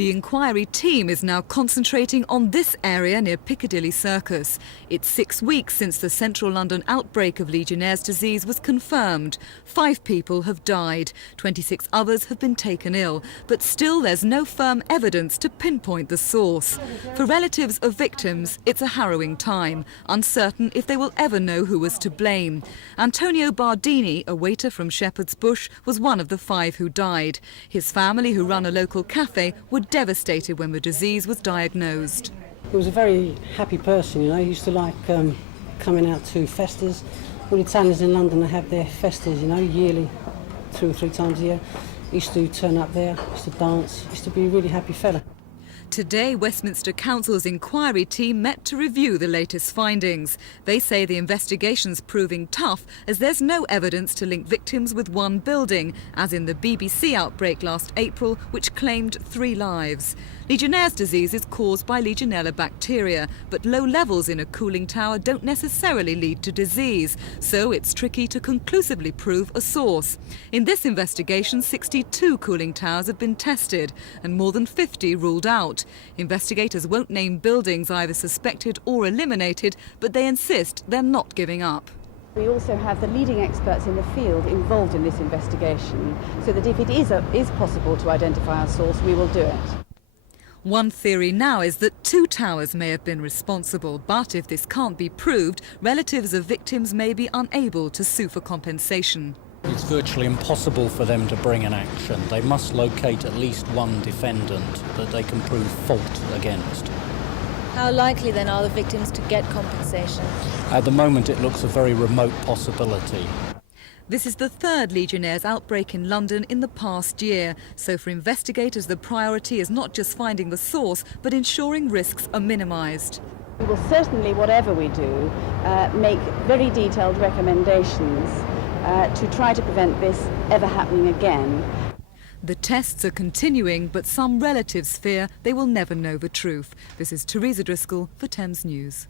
The inquiry team is now concentrating on this area near Piccadilly Circus. It's 6 weeks since the central London outbreak of Legionnaire's disease was confirmed. 5 people have died, 26 others have been taken ill, but still there's no firm evidence to pinpoint the source. For relatives of victims, it's a harrowing time, uncertain if they will ever know who was to blame. Antonio Bardini, a waiter from Shepherd's Bush, was one of the 5 who died. His family, who run a local cafe, were devastated when the disease was diagnosed. He was a very happy person, you know. He used to like coming out to festas. All the Italians in London have their festas, you know, yearly, 2 or 3 times a year. He used to turn up there, used to dance, used to be a really happy fella. Today, Westminster Council's inquiry team met to review the latest findings. They say the investigation's proving tough as there's no evidence to link victims with one building, as in the BBC outbreak last April, which claimed 3 lives. Legionnaire's disease is caused by Legionella bacteria, but low levels in a cooling tower don't necessarily lead to disease, so it's tricky to conclusively prove a source. In this investigation, 62 cooling towers have been tested and more than 50 ruled out. Investigators won't name buildings either suspected or eliminated, but they insist they're not giving up. We also have the leading experts in the field involved in this investigation, so that if it is possible to identify our source, we will do it. One theory now is that 2 towers may have been responsible, but if this can't be proved, relatives of victims may be unable to sue for compensation. It's virtually impossible for them to bring an action. They must locate at least one defendant that they can prove fault against. How likely then are the victims to get compensation? At the moment it looks a very remote possibility. This is the 3rd Legionnaire's outbreak in London in the past year. So for investigators, the priority is not just finding the source, but ensuring risks are minimised. We will certainly, whatever we do, make very detailed recommendations to try to prevent this ever happening again. The tests are continuing, but some relatives fear they will never know the truth. This is Teresa Driscoll for Thames News.